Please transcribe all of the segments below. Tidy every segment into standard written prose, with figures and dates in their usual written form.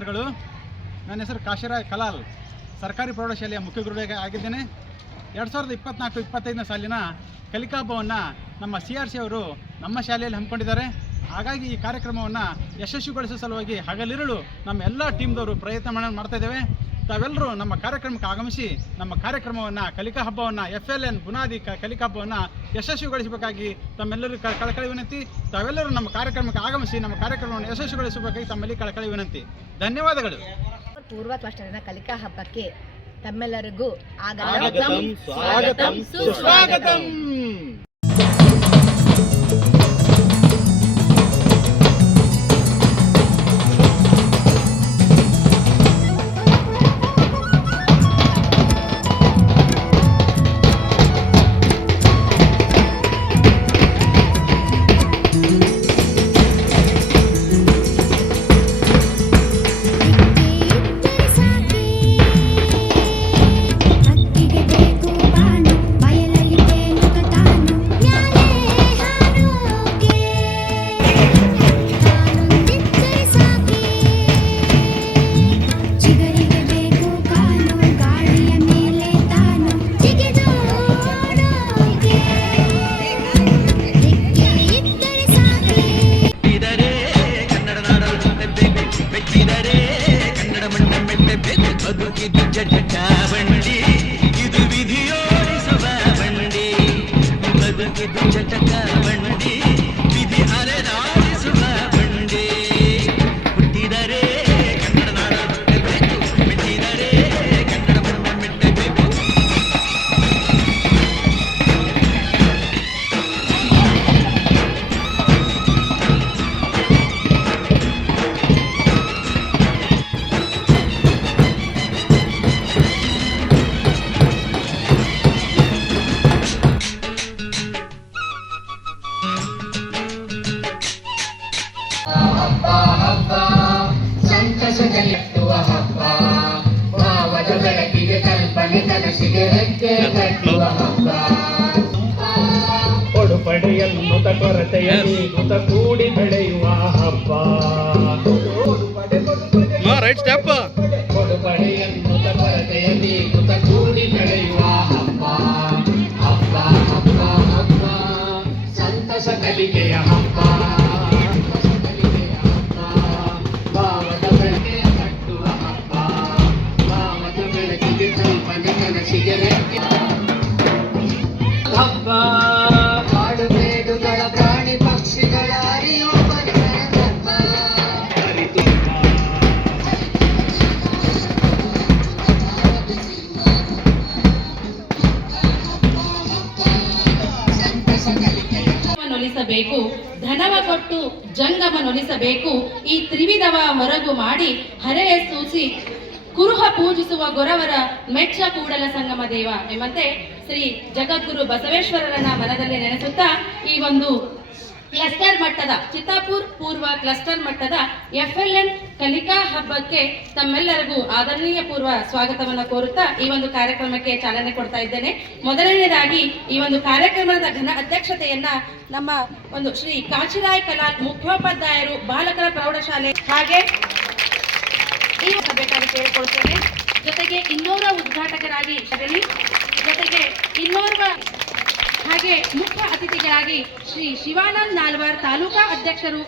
ನಮಸ್ಕಾರಗಳು. ನನ್ನ ಹೆಸರು ಕಾಶಿರಾಯ್ ಕಲಾಲ್, ಸರ್ಕಾರಿ ಪ್ರೌಢಶಾಲೆಯ ಮುಖ್ಯ ಗುರುಗಳೇ ಆಗಿದ್ದೇನೆ. 2024-25ನೇ ಸಾಲಿನ ಕಲಿಕಾ ಹಬ್ಬವನ್ನು ನಮ್ಮ CRC ಅವರು ನಮ್ಮ ಶಾಲೆಯಲ್ಲಿ ಹಮ್ಮಿಕೊಂಡಿದ್ದಾರೆ. ಹಾಗಾಗಿ ಈ ಕಾರ್ಯಕ್ರಮವನ್ನು ಯಶಸ್ವಿಗೊಳಿಸುವ ಸಲುವಾಗಿ ಹಗಲಿರುಳು ನಮ್ಮ ಎಲ್ಲ ಟೀಮ್ದವರು ಪ್ರಯತ್ನ ಮಾಡ್ತಾಯಿದ್ದೇವೆ. ತಾವೆಲ್ಲರೂ ನಮ್ಮ ಕಾರ್ಯಕ್ರಮಕ್ಕೆ ಆಗಮಿಸಿ ನಮ್ಮ ಕಾರ್ಯಕ್ರಮವನ್ನು, ಕಲಿಕಾ ಹಬ್ಬವನ್ನು, FLN ಬುನಾದಿ ಕಲಿಕಾ ಹಬ್ಬವನ್ನು ಯಶಸ್ವಿಗೊಳಿಸಬೇಕಾಗಿ ತಮ್ಮೆಲ್ಲರಿಗೂ ಕಳಕಳಿ ವಿನಂತಿ. ತಾವೆಲ್ಲರೂ ನಮ್ಮ ಕಾರ್ಯಕ್ರಮಕ್ಕೆ ಆಗಮಿಸಿ ನಮ್ಮ ಕಾರ್ಯಕ್ರಮವನ್ನು ಯಶಸ್ವಿಗೊಳಿಸಬೇಕಾಗಿ ತಮ್ಮಲ್ಲಿ ಕಳಕಳಿ ವಿನಂತಿ. ಧನ್ಯವಾದಗಳು. ಪೂರ್ವ ಕ್ಲಸ್ಟರ್ನ ಕಲಿಕಾ ಹಬ್ಬಕ್ಕೆ ತಮ್ಮೆಲ್ಲರಿಗೂ ಸ್ವಾಗತಂ ಸುಸ್ವಾಗತಂ. ಕೊಡುಪಡೆಯನ್ನುತ ಕೊರತೆಯಲ್ಲಿ ಕೂಡಿ ಬೆಳೆಯುವ ಹಬ್ಬ. ಕೊಡುಪಡೆಯನ್ನುತ ಕೊರತೆಯಲ್ಲಿ ಕೂಡಿ ಬೆಳೆಯುವ ಹಬ್ಬ. ಹಬ್ಬ ಹಬ್ಬ ಹಬ್ಬ ಸಂತಸ ಕಲಿಕೆಯ ಹಬ್ಬ. ಭಾವದ ಬೆಳಕಿಗೆ ಕಟ್ಟುವ ಹಬ್ಬ. ಭಾವದ ಬೆಳಕಿಗೆ ಕಲ್ಪನೆ ಕನಸಿಗೆ ಹಬ್ಬ. ಕಾಡುಮೇಡುಗಳ ಪ್ರಾಣಿ ಪಕ್ಷಿಗಳ ಅರಿಯುವ ಹಬ್ಬ. ನೊಲಿಸಬೇಕು, ಧನವ ಕೊಟ್ಟು ಜಂಗಮ ನೊಲಿಸಬೇಕು. ಈ ತ್ರಿವಿಧವ ಹೊರಗು ಮಾಡಿ ಹರೆಯ ಸೂಸಿ ಕುರುಹ ಪೂಜಿಸುವ ಗೊರವರ ಮೆಚ್ಚ ಕೂಡಲ ಸಂಗಮ ದೇವ ಎಂಬಂತೆ ಶ್ರೀ ಜಗದ್ಗುರು ಬಸವೇಶ್ವರರನ್ನ ಮನದಲ್ಲಿ ನೆನೆಸುತ್ತಾ ಈ ಒಂದು ಕ್ಲಸ್ಟರ್ ಮಟ್ಟದ ಚಿತ್ತಾಪುರ್ ಪೂರ್ವ ಕ್ಲಸ್ಟರ್ ಮಟ್ಟದ FLN ಕಲಿಕಾ ಹಬ್ಬಕ್ಕೆ ತಮ್ಮೆಲ್ಲರಿಗೂ ಆದರಣೀಯ ಪೂರ್ವ ಸ್ವಾಗತವನ್ನು ಕೋರುತ್ತಾ ಈ ಒಂದು ಕಾರ್ಯಕ್ರಮಕ್ಕೆ ಚಾಲನೆ ಕೊಡ್ತಾ ಇದ್ದೇನೆ. ಮೊದಲನೇದಾಗಿ ಈ ಒಂದು ಕಾರ್ಯಕ್ರಮದ ಘನ ಅಧ್ಯಕ್ಷತೆಯನ್ನ ನಮ್ಮ ಒಂದು ಶ್ರೀ ಕಾಶಿರಾಯ್ ಕಲಾಲ್ ಮುಖ್ಯೋಪಾಧ್ಯಾಯರು ಬಾಲಕರ ಪ್ರೌಢಶಾಲೆ ಹಾಗೆ ಈ ಬೇಕಾಗಿ ಕೇಳಿಕೊಳ್ತೇನೆ. ಜೊತೆಗೆ ಇನ್ನೋರ್ವ ಉದ್ಘಾಟಕರಾಗಿ ಜೊತೆಗೆ ಇನ್ನೋರ್ವ ಹಾಗೆ ಮುಖ್ಯ ಅತಿಥಿಗಳಾಗಿ ಶ್ರೀ ಶಿವಾನಂದ್ ನಾಲ್ವಾರ್ ತಾಲೂಕಾ ಅಧ್ಯಕ್ಷರು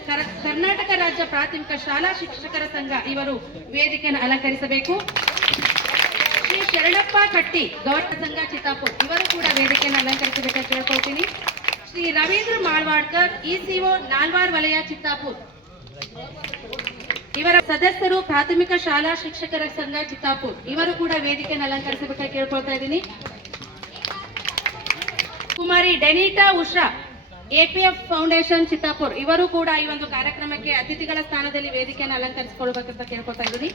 ಕರ್ನಾಟಕ ರಾಜ್ಯ ಪ್ರಾಥಮಿಕ ಶಾಲಾ ಶಿಕ್ಷಕರ ಸಂಘ ಇವರು ವೇದಿಕೆಯನ್ನು ಅಲಂಕರಿಸಬೇಕು. ಶ್ರೀ ಶರಣಪ್ಪ ಕಟ್ಟಿ ಗೌರವ ಸಂಘ ಚಿತ್ತಾಪುರ್ ಇವರು ಕೂಡ ವೇದಿಕೆಯನ್ನು ಅಲಂಕರಿಸಬೇಕಂತ ಕೇಳ್ಕೊಳ್ತೀನಿ. ಶ್ರೀ ರವೀಂದ್ರ ಮಾಳ್ವಾಡ್ಕರ್ ECO ನಾಲ್ವಾರ್ ವಲಯ ಚಿತ್ತಾಪುರ್ ಇವರ ಸದಸ್ಯರು ಪ್ರಾಥಮಿಕ ಶಾಲಾ ಶಿಕ್ಷಕರ ಸಂಘ ಚಿತ್ತಾಪುರ್ ಇವರು ಕೂಡ ವೇದಿಕೆಯನ್ನು ಅಲಂಕರಿಸಬೇಕಾಗಿ ಕೇಳ್ಕೊಳ್ತಾ ಇದ್ದೀನಿ. ಕುಮಾರಿ ಡೆನಿಟಾ ಉಷಾ APF ಫೌಂಡೇಶನ್ ಚಿತ್ತಾಪುರ್ ಇವರು ಕೂಡ ಈ ಒಂದು ಕಾರ್ಯಕ್ರಮಕ್ಕೆ ಅತಿಥಿಗಳ ಸ್ಥಾನದಲ್ಲಿ ವೇದಿಕೆಯನ್ನು ಅಲಂಕರಿಸಿಕೊಳ್ಬೇಕಂತ ಕೇಳ್ಕೊತಾ ಇದ್ದೀನಿ.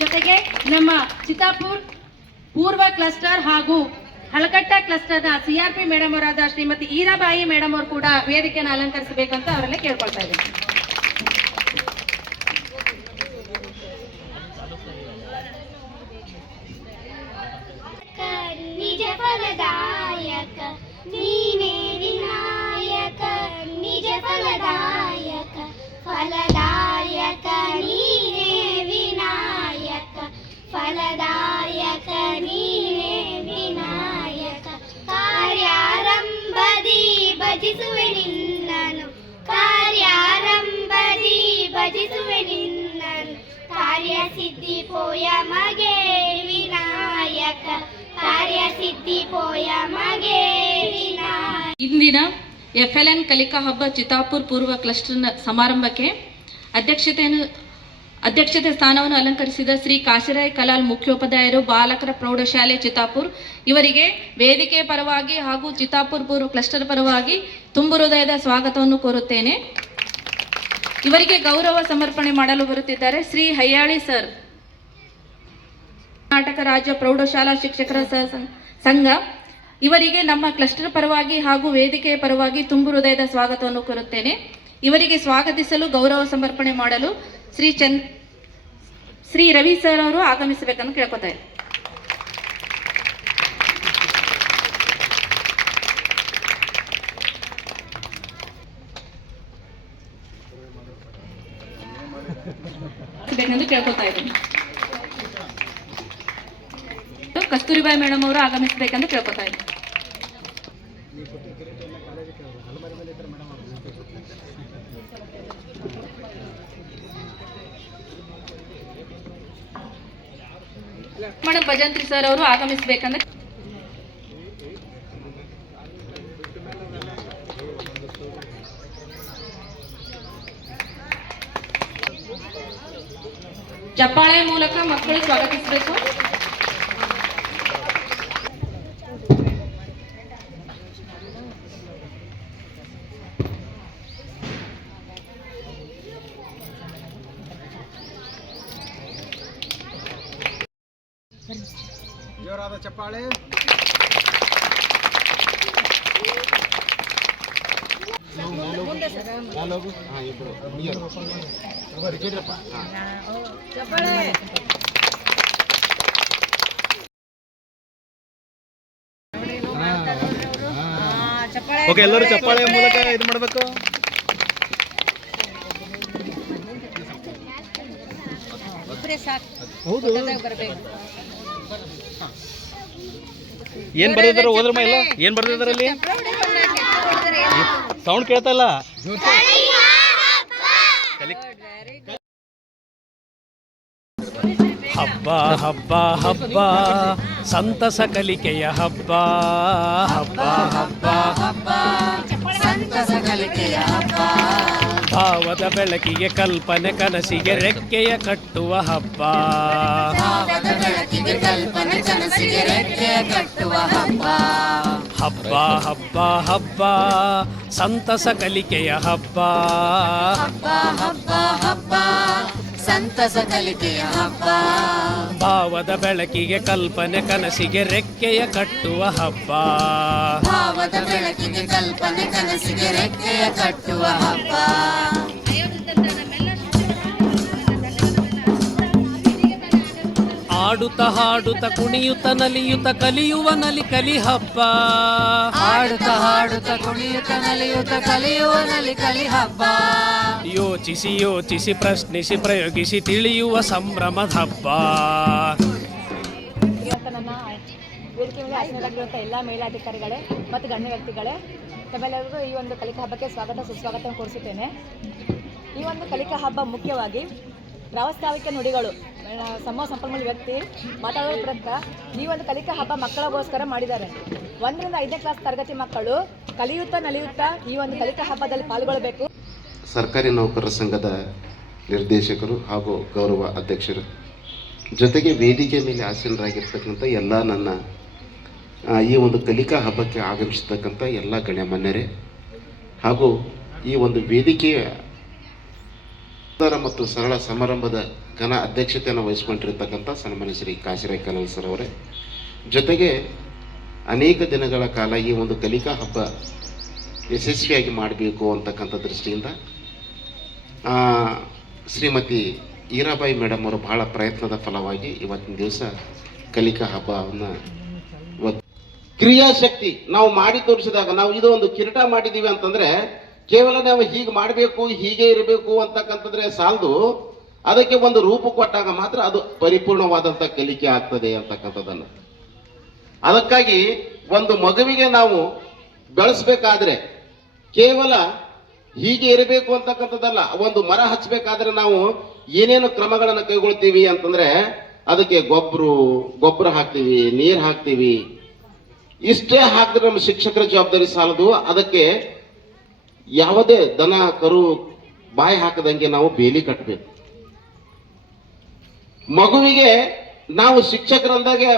ಜೊತೆಗೆ ನಮ್ಮ ಚಿತ್ತಾಪುರ್ ಪೂರ್ವ ಕ್ಲಸ್ಟರ್ ಹಾಗೂ ಹಲಕಟ್ಟ ಕ್ಲಸ್ಟರ್ನ CRP ಮೇಡಮ್ ಅವರಾದ ಶ್ರೀಮತಿ ಈರಾಬಾಯಿ ಮೇಡಮ್ ಅವರು ಕೂಡ ವೇದಿಕೆಯನ್ನು ಅಲಂಕರಿಸಬೇಕಂತ ಅವರಲ್ಲೇ ಕೇಳ್ಕೊಳ್ತಾ ಇದ್ದೀನಿ. ನಿಜ ಫಲದಾಯಕ ನೀನೇ ವಿನಾಯಕ, ನಿಜ ಫಲದಾಯಕ ಫಲದಾಯಕ ನೀನೇ ಫಲದಾಯಕ ನೀನೇ ವಿನಾಯಕ ಕಾರ್ಯಾರಂಭದಿ ಭಜಿಸುವೆ ನಿನ್ನನು ಕಾರ್ಯಾರಂಭದಿ ಭಜಿಸುವೆ ನಿನ್ನನು ಕಾರ್ಯಸಿದ್ಧಿ ಪೋಯ ಮಗೆ ವಿನಾಯಕ ಕಾರ್ಯಸಿದ್ಧಿ ಪೋಯ ಮಗೆ ವಿನಾಯಕ. ಇಂದಿನ FLN ಕಲಿಕಾ ಹಬ್ಬ ಚಿತ್ತಾಪುರ್ ಪೂರ್ವ ಕ್ಲಸ್ಟರ್ನ ಸಮಾರಂಭಕ್ಕೆ ಅಧ್ಯಕ್ಷತೆ ಸ್ಥಾನವನ್ನು ಅಲಂಕರಿಸಿದ ಶ್ರೀ ಕಾಶಿರಾಯ್ ಕಲಾಲ್ ಮುಖ್ಯೋಪಾಧ್ಯಾಯರು ಬಾಲಕರ ಪ್ರೌಢಶಾಲೆ ಚಿತ್ತಾಪುರ್ ಇವರಿಗೆ ವೇದಿಕೆ ಪರವಾಗಿ ಹಾಗೂ ಚಿತ್ತಾಪುರ್ ಪೂರ್ವ ಕ್ಲಸ್ಟರ್ ಪರವಾಗಿ ತುಂಬು ಹೃದಯದ ಸ್ವಾಗತವನ್ನು ಕೋರುತ್ತೇನೆ. ಇವರಿಗೆ ಗೌರವ ಸಮರ್ಪಣೆ ಮಾಡಲು ಬರುತ್ತಿದ್ದಾರೆ ಶ್ರೀ ಹಯ್ಯಾಳಿ ಸರ್. ಕರ್ನಾಟಕ ರಾಜ್ಯ ಪ್ರೌಢಶಾಲಾ ಶಿಕ್ಷಕರ ಸಂಘ ಇವರಿಗೆ ನಮ್ಮ ಕ್ಲಸ್ಟರ್ ಪರವಾಗಿ ಹಾಗೂ ವೇದಿಕೆಯ ಪರವಾಗಿ ತುಂಬು ಹೃದಯದ ಸ್ವಾಗತವನ್ನು ಕೋರುತ್ತೇನೆ. ಇವರಿಗೆ ಸ್ವಾಗತಿಸಲು ಗೌರವ ಸಮರ್ಪಣೆ ಮಾಡಲು ಶ್ರೀ ರವಿ ಸರ್ ಅವರು ಆಗಮಿಸಬೇಕನ್ನು ಕೇಳ್ಕೊತಾರೆ. ಬೇಕೆಂದು ಕೇಳ್ಕೊತಾ ಇದ್ದೀನಿ. ಕಸ್ತೂರಿಬಾಯಿ ಮೇಡಮ್ ಅವರು ಆಗಮಿಸಬೇಕೆಂದು ಕೇಳ್ಕೊತಾ ಇದ್ದೀನಿ. ಮೇಡಮ್ ಭಜಂತ್ರಿ ಸರ್ ಅವರು ಆಗಮಿಸಬೇಕಂದ್ರೆ ಚಪ್ಪಾಳೆ ಮೂಲಕ ಮಕ್ಕಳು ಸ್ವಾಗತಿಸಬೇಕು. ಜೋರಾದ ಚಪ್ಪಾಳೆ. ಓಕೆ, ಎಲ್ಲರೂ ಚಪ್ಪಾಳೆ ಮೂಲಕ ಇದು ಮಾಡಬೇಕು. ಹೌದು, ಏನ್ ಬರ್ದಿದಾರ ಓದ್ರಮ್ಮ ಇಲ್ಲ, ಏನ್ ಬರ್ದಿದಾರ ಅಲ್ಲಿ ಸೌಂಡ್ ಕೇಳ್ತಾ ಇಲ್ಲ. ಹಬ್ಬ ಹಬ್ಬ ಹಬ್ಬ ಸಂತಸ ಕಲಿಕೆಯ ಹಬ್ಬ ಹಬ್ಬ ಹಬ್ಬ ಹಬ್ಬ ಸಂತಸ ಕಲಿಕೆಯ ಹಬ್ಬ ಭಾವದ ಬೆಳಕಿಗೆ ಕಲ್ಪನೆ ಕನಸಿಗೆ ರೆಕ್ಕೆಯ ಕಟ್ಟುವ ಹಬ್ಬ ಭಾವದ ಬೆಳಕಿಗೆ ಕಲ್ಪನೆ ಕನಸಿಗೆ ರೆಕ್ಕೆಯ ಕಟ್ಟುವ ಹಬ್ಬ ಹಬ್ಬ ಹಬ್ಬ ಹಬ್ಬ ಸಂತಸ ಕಲಿಕೆಯ ಹಬ್ಬ ಹಬ್ಬ ಹಬ್ಬ ಹಬ್ಬ ಸಂತಸ ಕಲಿಕೆಯ ಹಬ್ಬ ಭಾವದ ಬೆಳಕಿಗೆ ಕಲ್ಪನೆ ಕನಸಿಗೆ ರೆಕ್ಕೆಯ ಕಟ್ಟುವ ಹಬ್ಬ ಭಾವದ ಬೆಳಕಿಗೆ ಕಲ್ಪನೆ ಕನಸಿಗೆ ರೆಕ್ಕೆಯ ಕಟ್ಟುವ ಹಬ್ಬ ಆಡುತ್ತ ಹಾಡುತ್ತ ಕುಣಿಯುತ್ತ ನಲಿಯುತ್ತ ಕಲಿಯುವ ನಲಿ ಕಲಿ ಹಬ್ಬ ಆಡುತ್ತ ಹಾಡುತ್ತ ಕುಣಿಯುತ್ತ ನಲಿಯುತ್ತ ಕಲಿಯುವ ನಲಿ ಕಲಿ ಹಬ್ಬ ಯೋಚಿಸಿ ಯೋಚಿಸಿ ಪ್ರಶ್ನಿಸಿ ಪ್ರಯೋಗಿಸಿ ತಿಳಿಯುವ ಸಂಭ್ರಮದ ಹಬ್ಬ. ಇವತ್ತು ನನ್ನ ವೇದಿಕೆ ಮೇಲೆ ಆಸೀನರಾಗಿರುವಂಥ ಎಲ್ಲ ಮೇಲಾಧಿಕಾರಿಗಳೇ ಮತ್ತು ಗಣ್ಯ ವ್ಯಕ್ತಿಗಳೇ, ತಮ್ಮೆಲ್ಲರಿಗೂ ಈ ಒಂದು ಕಲಿಕಾ ಹಬ್ಬಕ್ಕೆ ಸ್ವಾಗತ ಸುಸ್ವಾಗತ ಕೋರಿಸುತ್ತೇನೆ. ಈ ಒಂದು ಕಲಿಕಾ ಹಬ್ಬ ಮುಖ್ಯವಾಗಿ ಪ್ರಾಸ್ತಾವಿಕ ನುಡಿಗಳು ಸಮೂಹ ಸಂಪನ್ಮೂಲ ವ್ಯಕ್ತಿ ಮಾತಾಡೋ ಪ್ರಯುಕ್ತ ಈ ಒಂದು ಕಲಿಕಾ ಹಬ್ಬ ಮಕ್ಕಳಿಗೋಸ್ಕರ ಮಾಡಿದ್ದಾರೆ. 1ರಿಂದ 5ನೇ ಕ್ಲಾಸ್ ತರಗತಿ ಮಕ್ಕಳು ಕಲಿಯುತ್ತಾ ನಲಿಯುತ್ತಾ ಈ ಒಂದು ಕಲಿಕಾ ಹಬ್ಬದಲ್ಲಿ ಪಾಲ್ಗೊಳ್ಳಬೇಕು. ಸರ್ಕಾರಿ ನೌಕರರ ಸಂಘದ ನಿರ್ದೇಶಕರು ಹಾಗೂ ಗೌರವ ಅಧ್ಯಕ್ಷರು, ಜೊತೆಗೆ ವೇದಿಕೆ ಮೇಲೆ ಆಸೀನರಾಗಿರ್ತಕ್ಕಂಥ ಎಲ್ಲ ನನ್ನ ಈ ಒಂದು ಕಲಿಕಾ ಹಬ್ಬಕ್ಕೆ ಆಗಮಿಸತಕ್ಕಂಥ ಎಲ್ಲ ಗಣ್ಯಮಾನ್ಯರೇ ಹಾಗೂ ಈ ಒಂದು ವೇದಿಕೆಯ ಮತ್ತು ಸರಳ ಸಮಾರಂಭದ ಘನ ಅಧ್ಯಕ್ಷತೆಯನ್ನು ವಹಿಸಿಕೊಂಡಿರ್ತಕ್ಕಂಥ ಸನ್ಮಾನ್ಯ ಶ್ರೀ ಕಾಶಿರಾಯ್ ಕಲಾಲ್ ಸರ್ ಅವರೇ, ಜೊತೆಗೆ ಅನೇಕ ದಿನಗಳ ಕಾಲ ಈ ಒಂದು ಕಲಿಕಾ ಹಬ್ಬ ಯಶಸ್ವಿಯಾಗಿ ಮಾಡಬೇಕು ಅಂತಕ್ಕಂಥ ದೃಷ್ಟಿಯಿಂದ ಶ್ರೀಮತಿ ಈರಾಬಾಯಿ ಮೇಡಮ್ ಅವರು ಬಹಳ ಪ್ರಯತ್ನದ ಫಲವಾಗಿ ಇವತ್ತಿನ ದಿವಸ ಕಲಿಕಾ ಹಬ್ಬವನ್ನು ಕ್ರಿಯಾಶಕ್ತಿ ನಾವು ಮಾಡಿ ತೋರಿಸಿದಾಗ ನಾವು ಇದು ಒಂದು ಕಿರೀಟ ಮಾಡಿದ್ದೀವಿ ಅಂತಂದ್ರೆ ಕೇವಲ ನಾವು ಹೀಗೆ ಮಾಡಬೇಕು ಹೀಗೆ ಇರಬೇಕು ಅಂತಕ್ಕಂಥದ್ರೆ ಸಾಲದು. ಅದಕ್ಕೆ ಒಂದು ರೂಪ ಕೊಟ್ಟಾಗ ಮಾತ್ರ ಅದು ಪರಿಪೂರ್ಣವಾದಂಥ ಕಲಿಕೆ ಆಗ್ತದೆ ಅಂತಕ್ಕಂಥದ್ದನ್ನು. ಅದಕ್ಕಾಗಿ ಒಂದು ಮಗುವಿಗೆ ನಾವು ಬೆಳೆಸ್ಬೇಕಾದ್ರೆ ಕೇವಲ ಹೀಗೆ ಇರಬೇಕು ಅಂತಕ್ಕಂಥದ್ದಲ್ಲ. ಒಂದು ಮರ ಹಚ್ಚಬೇಕಾದ್ರೆ ನಾವು ಏನೇನು ಕ್ರಮಗಳನ್ನು ಕೈಗೊಳ್ತೀವಿ ಅಂತಂದ್ರೆ ಅದಕ್ಕೆ ಗೊಬ್ಬರ ಹಾಕ್ತೀವಿ, ನೀರು ಹಾಕ್ತೀವಿ. ಇಷ್ಟೇ ಹಾಕಿದ್ರೆ ನಮ್ಮ ಶಿಕ್ಷಕರ ಜವಾಬ್ದಾರಿ ಸಾಲದು. ಅದಕ್ಕೆ ಯಾವುದೇ ದನ ಕರು ಬಾಯಿ ಹಾಕದಂಗೆ ನಾವು ಬೇಲಿ ಕಟ್ಟಬೇಕು. ಮಗುವಿಗೆ ನಾವು ಶಿಕ್ಷಕರಂದಾಗೆ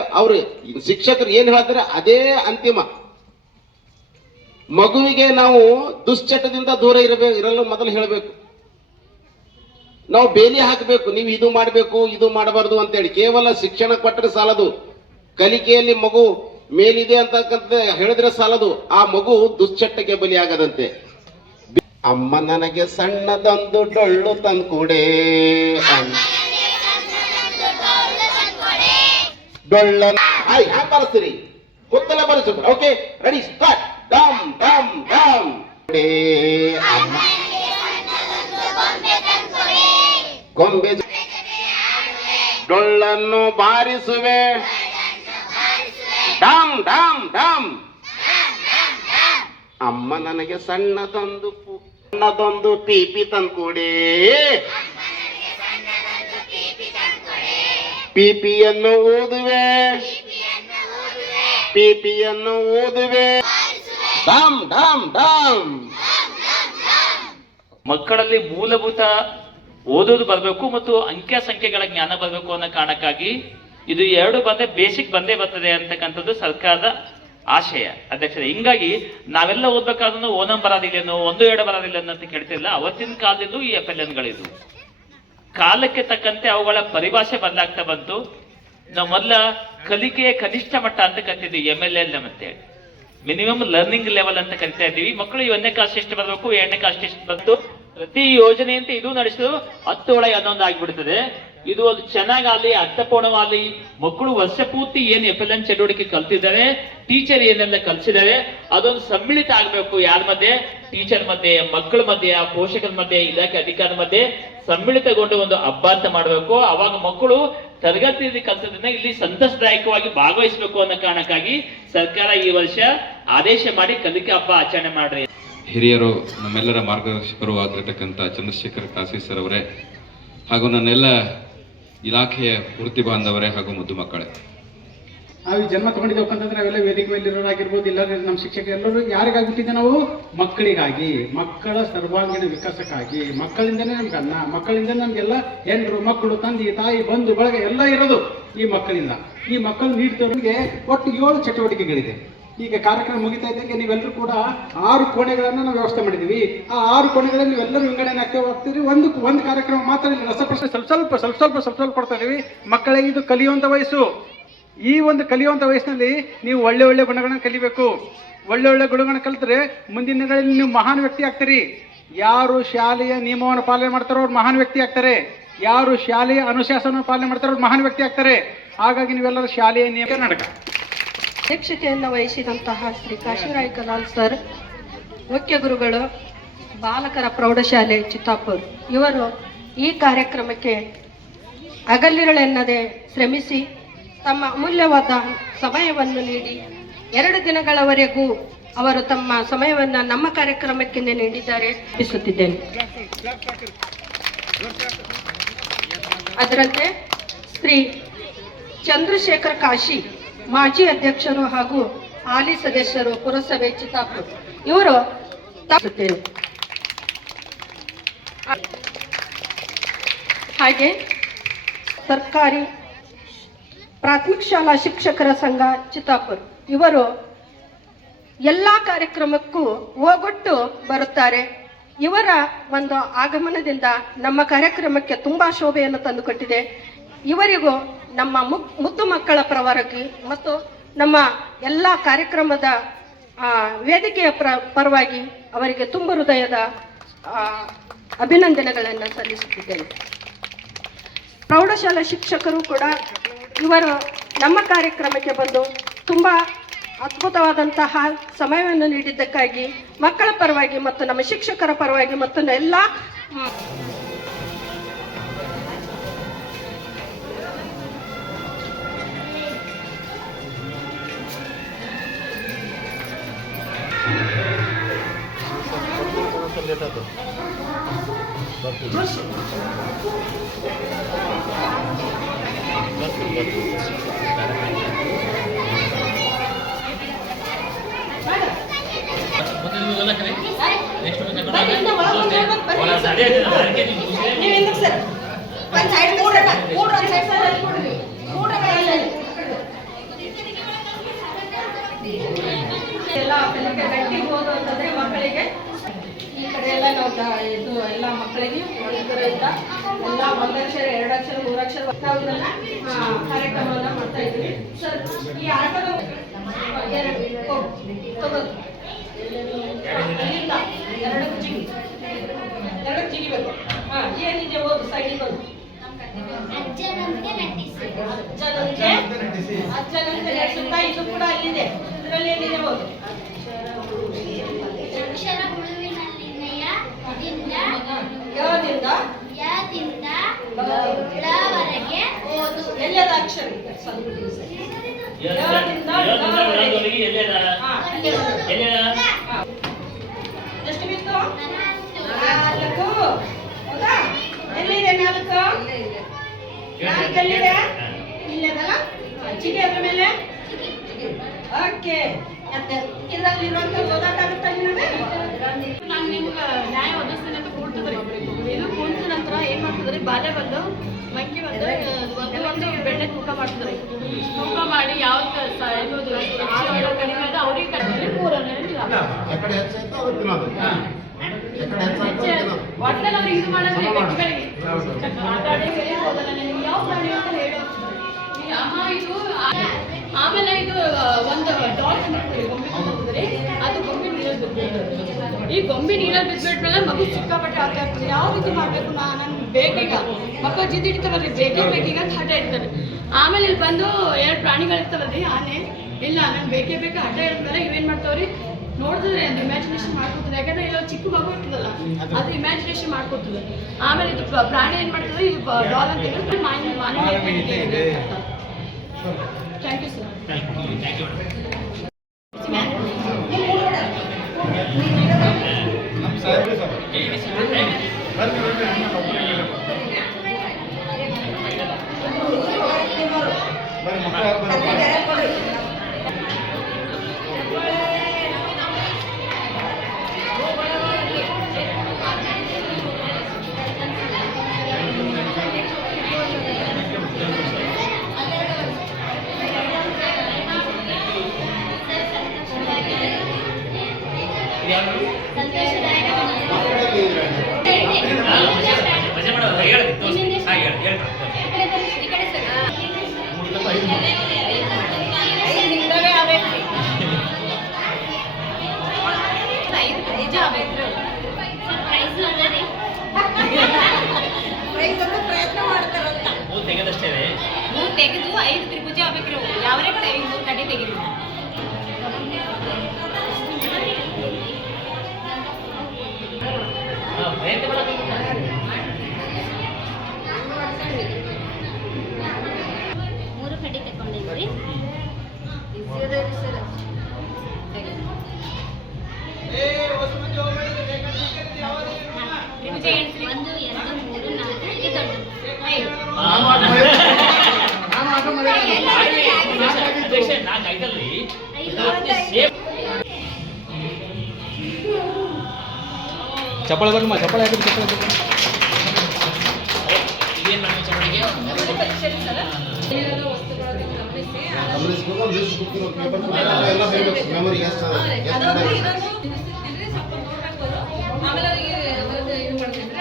ಶಿಕ್ಷಕರು ಏನು ಹೇಳ್ತಾರೆ ಅದೇ ಅಂತಿಮ. ಮಗುವಿಗೆ ನಾವು ದುಶ್ಚಟದಿಂದ ದೂರ ಇರಲು ಮೊದಲು ಹೇಳಬೇಕು. ನಾವು ಬೇಲಿ ಹಾಕಬೇಕು, ನೀವು ಇದು ಮಾಡಬೇಕು ಇದು ಮಾಡಬಾರ್ದು ಅಂತೇಳಿ. ಕೇವಲ ಶಿಕ್ಷಣ ಕೊಟ್ಟರೆ ಸಾಲದು. ಕಲಿಕೆಯಲ್ಲಿ ಮಗು ಮೇಲಿದೆ ಅಂತಕ್ಕಂಥ ಹೇಳಿದ್ರೆ ಸಾಲದು. ಆ ಮಗು ದುಶ್ಚಟಕ್ಕೆ ಬಲಿಯಾಗದಂತೆ. ಅಮ್ಮ ನನಗೆ ಸಣ್ಣದೊಂದು ಡೊಳ್ಳು ತಂದ್ಕೊಡೆ, ಡೊಳ್ಳ ಹ್ಯಾಂಗ ಬರೆಸ್ತೀರಿ ಗೊತ್ತಲ್ಲ, ಬರೆಸ. Okay, ready, start. ಡಮ್ ಡಮ್ ಡಮ್ ಗೊಂಬೆ ಡೊಳ್ಳನ್ನು ಬಾರಿಸುವೆ, ಡಮ್ ಡಮ್ ಡಮ್. ಅಮ್ಮ ನನಗೆ ಸಣ್ಣದೊಂದು ಪೀಪಿ ತಂದ್ಕೊಡೆ, ಪೀಪಿಯನ್ನು ಊದುವೆ, ಪೀಪಿಯನ್ನು ಊದುವೆ, ಡಮ್ ಡಮ್ ಡಮ್. ಮಕ್ಕಳಲ್ಲಿ ಮೂಲಭೂತ ಓದೋದು ಬರಬೇಕು ಮತ್ತು ಅಂಕ್ಯ ಸಂಖ್ಯೆಗಳ ಜ್ಞಾನ ಬರಬೇಕು ಅನ್ನೋ ಕಾರಣಕ್ಕಾಗಿ ಇದು ಎರಡು ಬೇಸಿಕ್ ಬಂದೇ ಬರ್ತದೆ ಅಂತಕ್ಕಂಥದ್ದು ಸರ್ಕಾರದ ಆಶಯ ಅಧ್ಯಕ್ಷರೇ. ಹಿಂಗಾಗಿ ನಾವೆಲ್ಲ ಓದ್ಬೇಕಾದ್ರೂ ಓನಂ ಬರೋದಿಲ್ಲೇನೋ 1-2 ಬರೋದಿಲ್ಲ ಅಂತ ಕೇಳ್ತಿಲ್ಲ. ಅವತ್ತಿನ ಕಾಲದಿಂದಲೂ ಈ FLNಗಳಿದ್ವು. ಕಾಲಕ್ಕೆ ತಕ್ಕಂತೆ ಅವುಗಳ ಪರಿಭಾಷೆ ಬದಲಾಗ್ತಾ ಬಂತು. ನಾವು ಮೊದಲ ಕಲಿಕೆಯ ಕನಿಷ್ಠ ಮಟ್ಟ ಅಂತ ಕರಿತಿದ್ವಿ MLL ಅಂತೇಳಿ, ಮಿನಿಮಮ್ ಲರ್ನಿಂಗ್ ಲೆವೆಲ್ ಅಂತ ಕರಿತಾ ಇದ್ದೀವಿ. ಮಕ್ಕಳು 1ನೇ ಕ್ಲಾಸ್ ಎಷ್ಟು ಬರಬೇಕು, 2ನೇ ಕ್ಲಾಸ್ ಎಷ್ಟು ಬಂತು, ಪ್ರತಿ ಯೋಜನೆ ಅಂತ ಇದು ನಡೆಸಿದ್ರು 10 ಒಳಗೆ 11 ಆಗಿಬಿಡ್ತದೆ. ಇದು ಒಂದು ಚೆನ್ನಾಗಲಿ ಅರ್ಥಪೂರ್ಣವಾಗಿ ಮಕ್ಕಳು ವರ್ಷ ಪೂರ್ತಿ ಏನು FLN ಚಟುವಟಿಕೆ ಕಲ್ತಿದ್ದಾರೆ, ಟೀಚರ್ ಏನೆಲ್ಲ ಕಲಿಸಿದ್ದಾರೆ ಅದೊಂದು ಸಮ್ಮಿಳಿತ ಆಗಬೇಕು. ಯಾರ ಮಧ್ಯೆ? ಟೀಚರ್ ಮಧ್ಯೆ, ಮಕ್ಕಳ ಮಧ್ಯೆ, ಪೋಷಕರ ಮಧ್ಯೆ, ಇಲಾಖೆ ಅಧಿಕಾರಿ ಮಧ್ಯೆ ಸಮ್ಮಿಳಿತಗೊಂಡು ಒಂದು ಹಬ್ಬ ಅಂತ ಮಾಡಬೇಕು. ಅವಾಗ ಮಕ್ಕಳು ತರಗತಿಯಲ್ಲಿ ಕಲಿಸೋದನ್ನ ಇಲ್ಲಿ ಸಂತಸದಾಯಕವಾಗಿ ಭಾಗವಹಿಸಬೇಕು ಅನ್ನೋ ಕಾರಣಕ್ಕಾಗಿ ಸರ್ಕಾರ ಈ ವರ್ಷ ಆದೇಶ ಮಾಡಿ ಕಲಿಕೆ ಹಬ್ಬ ಆಚರಣೆ ಮಾಡ್ರಿ. ಹಿರಿಯರು, ನಮ್ಮೆಲ್ಲರ ಮಾರ್ಗದರ್ಶಕರು ಆಗಿರತಕ್ಕಂಥ ಚಂದ್ರಶೇಖರ್ ಕಾಸಿ ಸರ್ ಅವರೇ, ಹಾಗೂ ನನ್ನೆಲ್ಲ ಇಲಾಖೆಯ ವೃತ್ತಿ ಬಾಂಧವರೇ ಹಾಗೂ ಮುದ್ದು ಮಕ್ಕಳೇ, ನಾವು ಜನ್ಮ ತಗೊಂಡಿದ್ದೇವೆ ಅಂತಂದ್ರೆ ಅವೆಲ್ಲ ವೇದಿಕೆ ಮೇಲೆ ಇರೋರಾಗಿರ್ಬೋದು, ಇಲ್ಲ ನಮ್ಮ ಶಿಕ್ಷಕರು ಎಲ್ಲರೂ ಯಾರಿಗಾಗ್ಬಿಟ್ಟಿದ್ದೆ ನಾವು? ಮಕ್ಕಳಿಗಾಗಿ, ಮಕ್ಕಳ ಸರ್ವಾಂಗೀಣ ವಿಕಾಸಕ್ಕಾಗಿ. ಮಕ್ಕಳಿಂದನೇ ನಮ್ಗೆ ಅನ್ನ, ಮಕ್ಕಳಿಂದನೇ ನಮಗೆಲ್ಲ ಹೆಣ್ಣರು ಮಕ್ಕಳು, ತಂದೆ ತಾಯಿ ಬಂಧು ಬಳಗ ಎಲ್ಲ ಇರೋದು ಈ ಮಕ್ಕಳಿಂದ. ಈ ಮಕ್ಕಳು ನೀಡ್ತವ್ರಿಗೆ ಒಟ್ಟು 7 ಚಟುವಟಿಕೆಗಳಿದೆ. ಈಗ ಕಾರ್ಯಕ್ರಮ ಮುಗಿತಾ ಇದ್ದಂಗೆ ನೀವೆಲ್ಲರೂ ಕೂಡ 6 ಕೋಣೆಗಳನ್ನು ನಾವು ವ್ಯವಸ್ಥೆ ಮಾಡಿದ್ದೀವಿ. ಆ 6 ಕೋಣೆಗಳಲ್ಲಿ ನೀವೆಲ್ಲರೂ ವಿಂಗಡಣೆ ಆಗ್ತೀವಿ. ಒಂದು ಕಾರ್ಯಕ್ರಮ ಮಾತ್ರ ರಸಪ್ರಶ್ನೆ ಸ್ವಲ್ಪ ಕೊಡ್ತಾ ಇದೀವಿ. ಮಕ್ಕಳಿಗೆ ಇದು ಕಲಿಯುವಂಥ ವಯಸ್ಸು. ಈ ಒಂದು ಕಲಿಯುವಂಥ ವಯಸ್ಸಿನಲ್ಲಿ ನೀವು ಒಳ್ಳೆ ಗುಣಗಳನ್ನು ಕಲಿಬೇಕು. ಒಳ್ಳೆ ಗುಣಗಳನ್ನು ಕಲಿತ್ರೆ ಮುಂದಿನ ದಿನಗಳಲ್ಲಿ ನೀವು ಮಹಾನ್ ವ್ಯಕ್ತಿ ಆಗ್ತೀರಿ. ಯಾರು ಶಾಲೆಯ ನಿಯಮವನ್ನು ಪಾಲನೆ ಮಾಡ್ತಾರೋ ಅವ್ರು ಮಹಾನ್ ವ್ಯಕ್ತಿ ಆಗ್ತಾರೆ. ಯಾರು ಶಾಲೆಯ ಅನುಶಾಸನವನ್ನು ಪಾಲನೆ ಮಾಡ್ತಾರೋ ಅವ್ರು ಮಹಾನ್ ವ್ಯಕ್ತಿ ಆಗ್ತಾರೆ. ಹಾಗಾಗಿ ನೀವೆಲ್ಲರೂ ಶಾಲೆಯ ನಿಯಮ. ಕರ್ನಾಟಕ ಅಧ್ಯಕ್ಷತೆಯನ್ನು ವಹಿಸಿದಂತಹ ಶ್ರೀ ಕಾಶಿರಾಯ್ ಕಲಾಲ್ ಸರ್, ಮುಖ್ಯ ಗುರುಗಳು, ಬಾಲಕರ ಪ್ರೌಢಶಾಲೆ ಚಿತ್ತಾಪುರ್ ಇವರು ಈ ಕಾರ್ಯಕ್ರಮಕ್ಕೆ ಹಗಲಿರುಳೆನ್ನದೆ ಶ್ರಮಿಸಿ ತಮ್ಮ ಅಮೂಲ್ಯವಾದ ಸಮಯವನ್ನು ನೀಡಿ 2 ದಿನಗಳವರೆಗೂ ಅವರು ತಮ್ಮ ಸಮಯವನ್ನು ನಮ್ಮ ಕಾರ್ಯಕ್ರಮಕ್ಕೆ ನೀಡಿದ್ದಾರೆ ಅರ್ಪಿಸುತ್ತಿದ್ದೇನೆ. ಅದರಂತೆ ಶ್ರೀ ಚಂದ್ರಶೇಖರ್ ಕಾಶಿ, ಮಾಜಿ ಅಧ್ಯಕ್ಷರು ಹಾಗೂ ಹಾಲಿ ಸದಸ್ಯರು, ಪುರಸಭೆ ಚಿತ್ತಾಪುರ ಇವರು ತಪ್ಪುತ್ತೇನೆ. ಹಾಗೆ ಸರ್ಕಾರಿ ಪ್ರಾಥಮಿಕ ಶಾಲಾ ಶಿಕ್ಷಕರ ಸಂಘ ಚಿತ್ತಾಪುರ ಇವರು ಎಲ್ಲ ಕಾರ್ಯಕ್ರಮಕ್ಕೂ ಹೋಗೊಟ್ಟು ಬರುತ್ತಾರೆ. ಇವರ ಒಂದು ಆಗಮನದಿಂದ ನಮ್ಮ ಕಾರ್ಯಕ್ರಮಕ್ಕೆ ತುಂಬಾ ಶೋಭೆಯನ್ನು ತಂದುಕೊಟ್ಟಿದೆ. ಇವರಿಗೂ ನಮ್ಮ ಮುದ್ದು ಮಕ್ಕಳ ಪರವಾಗಿ ಮತ್ತು ನಮ್ಮ ಎಲ್ಲ ಕಾರ್ಯಕ್ರಮದ ವೇದಿಕೆಯ ಪರವಾಗಿ ಅವರಿಗೆ ತುಂಬ ಹೃದಯದ ಅಭಿನಂದನೆಗಳನ್ನು ಸಲ್ಲಿಸುತ್ತಿದ್ದೇನೆ. ಪ್ರೌಢಶಾಲಾ ಶಿಕ್ಷಕರು ಕೂಡ ಇವರು ನಮ್ಮ ಕಾರ್ಯಕ್ರಮಕ್ಕೆ ಬಂದು ತುಂಬ ಅದ್ಭುತವಾದಂತಹ ಸಮಯವನ್ನು ನೀಡಿದ್ದಕ್ಕಾಗಿ ಮಕ್ಕಳ ಪರವಾಗಿ ಮತ್ತು ನಮ್ಮ ಶಿಕ್ಷಕರ ಪರವಾಗಿ ಮತ್ತು ಎಲ್ಲ ಎಲ್ಲ ಕಲಿಕೆ ಗಟ್ಟಿಬೋದು ಅಂತಂದ್ರೆ ಮಕ್ಕಳಿಗೆ ಈ ಕಡೆ ಎಲ್ಲ ನಾವು ಇದು ಎಲ್ಲ ಮಕ್ಕಳಿಗೆ ಇದರಿಂದ ಎಲ್ಲ ಒಂದಕ್ಷರ, ಎರಡಕ್ಷರ, ಮೂರಕ್ಷರ ನಾವು ಇದನ್ನ ಕಾರ್ಯಕ್ರಮವನ್ನ ಮಾಡ್ತಾ ಇದ್ವಿ. ಸರ್, ಈ ಆಟದ ಎರಡು ಜಿಗಿಬೇಕು. ಏನಿದೆ ಓದು, ಸೈಡಿಗೆ ಓದು. ಅಜ್ಜನಂತೆ ನಡೆಸುತ್ತಾ, ಇದು ಕೂಡ ಅಲ್ಲಿದೆ. ಇದರಲ್ಲಿ ಏನಿದೆ ಓದು. ಅಕ್ಷರ ಹುಳುವಿನಲ್ಲಿನ ಯದಿಂದ ಲವರೆಗೆ ಓದು. ಎಲ್ಲದ ಅಕ್ಷರ ಎಷ್ಟು ಬಿತ್ತು? 4. ಹೌದಾ? ಎಲ್ಲಿದೆ 4? ಎಲ್ಲಿದೆ? ಇಲ್ಲದಲ್ಲ? ಚಿಗೆ ಅದ್ರ ಮೇಲೆ. ಓಕೆ. ಇದರಲ್ಲಿರುವಂತ ಓದಾಟಾಗುತ್ತಾ ನಿಮಗೆ? ನಾನು ನಿಮ್ಗೆ ನ್ಯಾಯ ಒದಗಿಸ್ತೀನಿ ಅಂತ ಕೂಡ್ತಿದ್ರಿ. ಇದು ಕೂಡಿದ ನಂತರ ಏನು ಮಾಡ್ತಿದ್ರಿ, ಬಾಲ್ಯ ಬಂದು ಮಂಕಿ ಬಂದು ಒಂದು ಬೆಣ್ಣೆ ತೂಕ ಮಾಡ್ತಿದ್ರಿ. ತೂಕ ಮಾಡಿ ಯಾವ್ದು ಕಡಿಮೆ ಆದ ಅವ್ರಿಗೆ ಕಡಿಮೆ ಒಟ್ಟಲ್ಲಿ ಅವ್ರಿಗೆ ಇದು ಮಾಡೋದ್ರಿ ವ್ಯಕ್ತಿಗಳಿಗೆ. ಯಾವ ಪ್ರಾಣಿ ಅಂತ ಹೇಳು. ಇದು ಆಮೇಲೆ ಇದು ಒಂದು ಡಾಲ್ ಗೊಂಬೆ ತಗೊಂಡ್ರಿ, ಅದು ಗೊಂಬೆ ನೀರಲ್ಲಿ ಬಿದ್ಬಿಡ್ತದೆ. ಈ ಗೊಂಬೆ ನೀರಲ್ಲಿ ಬಿದ್ಬಿಟ್ಮೇಲೆ ಮಗು ಸಿಕ್ಕಾಪಟ್ಟೆ ಆಗ್ತಾ ಇರ್ತದೆ. ಯಾವ ರೀತಿ ಮಾಡಬೇಕು, ನಾನು ಬೇಕೀಗ ಮಕ್ಕಳು ಜಿದ್ದು ಹಿಡಿತಾವಲ್ರಿ, ಬೇಕೀಗ ಅಂತ ಹಠ ಇಡ್ತಾರೆ. ಆಮೇಲೆ ಇಲ್ಲಿ ಬಂದು 2 ಪ್ರಾಣಿಗಳಿರ್ತಾವಲ್ರಿ, ಆನೆ ಇಲ್ಲ ನಾನು ಬೇಕೇ ಹಠ ಇಡ್ತಾರೆ. ಇವೇನು ಮಾಡ್ತಾವ್ರಿ, ನೋಡಿದ್ರೆ ಅದು ಇಮ್ಯಾಜಿನೇಷನ್ ಮಾಡ್ಕೊತದೆ. ಯಾಕಂದ್ರೆ ಇಲ್ಲ ಚಿಕ್ಕ ಮಗು ಇರ್ತದಲ್ಲ, ಅದು ಇಮ್ಯಾಜಿನೇಷನ್ ಮಾಡ್ಕೊತದೆ. ಆಮೇಲೆ ಇದು ಪ್ರಾಣಿ ಏನು ಮಾಡ್ತದೆ, ಇದು ಡಾಲ್ ಅಂತ ಹೇಳಿದ್ರೆ ಥ್ಯಾಂಕ್ ಯು ಸರ್. ಪ್ರಯತ್ನ ಮಾಡ್ತಾರಂತ ತೆಗೆದಷ್ಟೇ ತೆಗೆದು 5 ತ್ರಿಭುಜ ಆಗ್ಬೇಕ್ರಿ. ಯಾವರೇ 3 ಕಡೆ ತೆಗಿರಿ. ಪ್ರಯತ್ನ ಮಾಡಕ್ಕೆ 3 ಕಡೆ ತಗೊಂಡಿದ್ರಿ. ತ್ರಿಭುಜ 1 2 3 4 ಚಪ್ಪಳ ಬರ್ಮ ಚಪ್ಪಳ ಹಾಕಿದ್ರೆ ಚಪ್ಪಳ ಇದೇನು ಮಾಡಿ ಚಪ್ಪಳಿಗೆ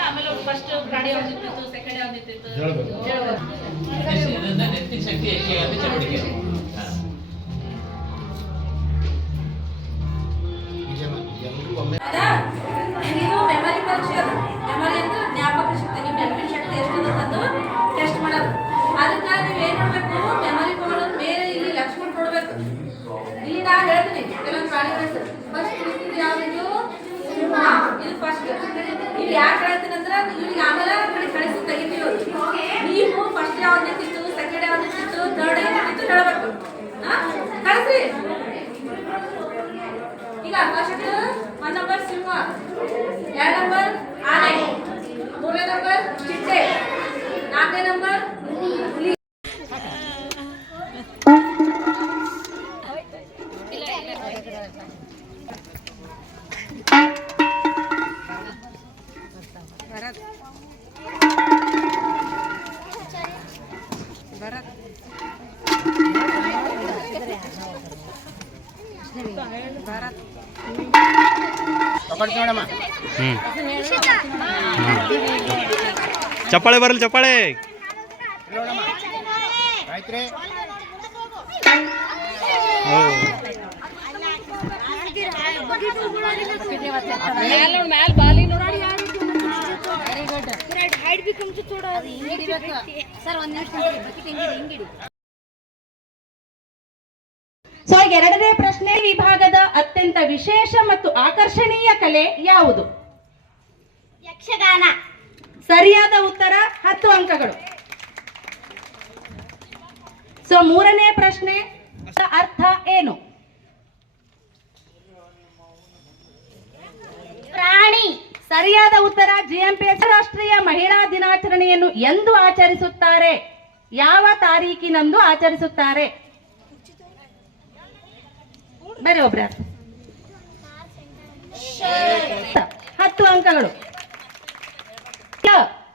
ಆಮೇಲೆ ಫಸ್ಟ್ ಪ್ರಾಣಿ ಯಾವ್ದಿತ್ತು, ಸೆಕೆಂಡ್ ಯಾವ್ದಿತ್ತು ನೆತ್ತಿನ ಶಕ್ತಿ ಹೆಚ್ಚಿಗೆ ಆಗುತ್ತೆ ಚಪ್ಪಳಿಗೆ. ನೀವು ಮೆಮೊರಿ ಪರೀಕ್ಷೆ ಅದು. ಮೆಮೊರಿ ಅಂದ್ರೆ ಜ್ಞಾಪಕ ಶಕ್ತಿ, ನಿಮ್ಮ ನೆನಪಿನ ಶಕ್ತಿ ಎಷ್ಟು ತಂದು ಟೆಸ್ಟ್ ಮಾಡೋದು. ಅದಕ್ಕೆ ನೀವು ಏನು ಮಾಡಬೇಕು, ಮೆಮೊರಿ ಪವರ್ ಬೇರೆ ಇಲ್ಲಿ ಲಕ್ಷ್ಮಣ ಕೊಡಬೇಕು. ಇಲ್ಲಿ ನಾ ಹೇಳ್ತೀನಿ ಕೆಲವೊಂದು ಪ್ರಾಣಿಗಳು ಫಸ್ಟ್ ಇದು ಯಾವುದು, ಇದು ಫಸ್ಟ್. ಇಲ್ಲಿ ಯಾಕೆ ಹೇಳ್ತೀನಿ ಅಂದ್ರೆ ಇವ್ರಿಗೆ ಆಮೇಲೆ ಕಳಿಸಿ ತೆಗಿತೀವಿ. ನೀವು ಫಸ್ಟ್ ಯಾವ್ದಿತ್ತು, ಸೆಕೆಂಡ್ ಯಾವ್ದಿತ್ತು, ಥರ್ಡ್ ಯಾವ್ದಿತ್ತು ಹೇಳಬೇಕು. ಚಪ್ಪಾಳೆ ಬರಲಿ ಚಪ್ಪಾಳೆ. ಸೊ ಎರಡನೇ ಪ್ರಶ್ನೆ, ವಿಭಾಗದ ಅತ್ಯಂತ ವಿಶೇಷ ಮತ್ತು ಆಕರ್ಷಣೀಯ ಕಲೆ ಯಾವುದು? ಯಕ್ಷಗಾನ. ಸರಿಯಾದ ಉತ್ತರ, 10 ಅಂಕಗಳು. ಸೊ ಮೂರನೇ ಪ್ರಶ್ನೆ, ಅರ್ಥ ಏನು? ಪ್ರಾಣಿ. ಸರಿಯಾದ ಉತ್ತರ, ಜಿಎಂಪಿಎಸ್. ರಾಷ್ಟ್ರೀಯ ಮಹಿಳಾ ದಿನಾಚರಣೆಯನ್ನು ಎಂದು ಆಚರಿಸುತ್ತಾರೆ? ಯಾವ ತಾರೀಕಿನಂದು ಆಚರಿಸುತ್ತಾರೆ? ಬೇರೆ ಒಬ್ರ 10 ಅಂಕಗಳು.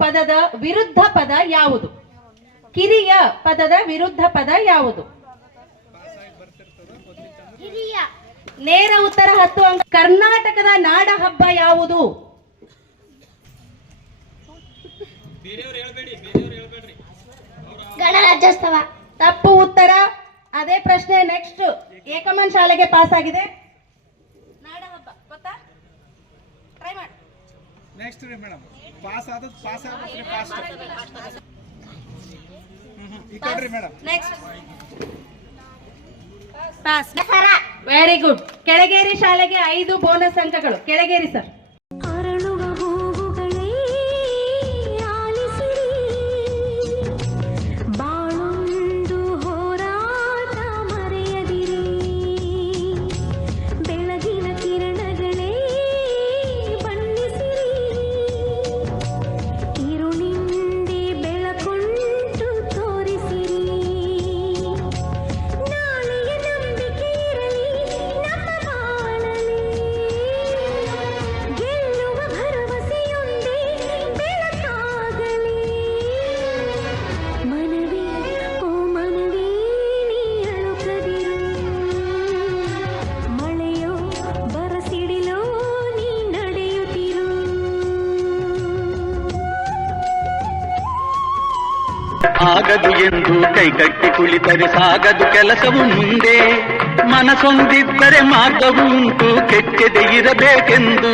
ಪದದ ವಿರುದ್ಧ ಪದ ಯಾವುದು? ಕಿರಿಯ ಪದದ ವಿರುದ್ಧ ಪದ ಯಾವುದು? ಹಿರಿಯ. ನೇರ ಉತ್ತರ, 10 ಅಂಕ. ಕರ್ನಾಟಕದ ನಾಡ ಹಬ್ಬ ಯಾವುದು? ಗಣರಾಜ್ಯೋತ್ಸವ. ತಪ್ಪು ಉತ್ತರ. ಅದೇ ಪ್ರಶ್ನೆ ನೆಕ್ಸ್ಟ್. ಏಕಮನ್ ಶಾಲೆಗೆ ಪಾಸ್ ಆಗಿದೆ. ನಾಡ ಹಬ್ಬ ಗೊತ್ತಾ? ಟ್ರೈ ಮಾಡಿ. ನೆಕ್ಸ್ಟ್ ರೀ ಮೇಡಮ್, ಪಾಸ್ ಆಗ್ಬೇಕ್ರಿ ಫಾಸ್ಟ್. ಈ ಕಡ್ರಿ madam. Next pass. Very good. Kelageri ಶಾಲೆಗೆ 5 ಬೋನಸ್ ಅಂಕಗಳು. ಕೆಳಗೇರಿ ಸರ್. ಆಗದು ಎಂದು ಕೈಕಟ್ಟಿ ಕುಳಿತರೆ ಸಾಗದು ಕೆಲಸವು ಮುಂದೆ. ಮನಸೊಂದಿದ್ದರೆ ಮಾರ್ಗವು ಉಂಟು, ಕೆಚ್ಚದೆ ಇರಬೇಕೆಂದೆಂದು